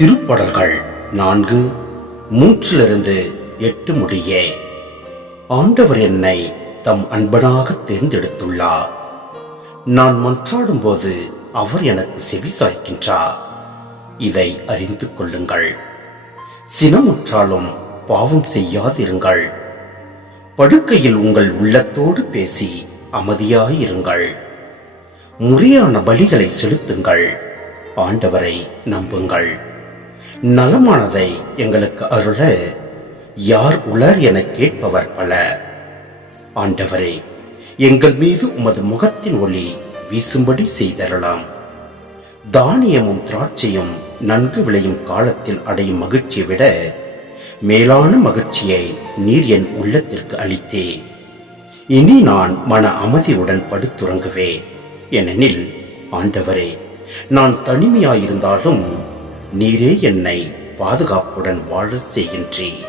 திருப்படல்கள் 4:3-8 முடிய. ஆண்டவர் என்னை தம் அன்பனாக தேர்ந்தெடுத்துள்ளார். நான் மன்றாடும் போது அவர் எனக்கு செவி சாய்க்கின்றார். இதை அறிந்து கொள்ளுங்கள். சினமுற்றாலும் பாவம் செய்யாதிருங்கள். படுக்கையில் உங்கள் உள்ளத்தோடு பேசி அமைதியாயிருங்கள். முறையான பலிகளை செலுத்துங்கள். ஆண்டவரை நம்புங்கள். நலமானதை எங்களுக்கு அருள யார் உளர் என கேட்பவர் பலர். ஆண்டவரே, எங்கள் மீது உமது முகத்தின் ஒளி வீசும்படி செய்தரலாம். தானியமும் திராட்சையும் நன்கு விளையும் காலத்தில் அடையும் மகிழ்ச்சியை விட மேலான மகிழ்ச்சியை நீர் என் உள்ளத்திற்கு அளித்தே. இனி நான் மன அமைதியுடன் படுத்துறங்குவேன். ஏனெனில் ஆண்டவரே, நான் தனிமையாயிருந்தாலும் நீரே என்னை பாதுகாப்புடன் வாழ செய்கின்றீர்.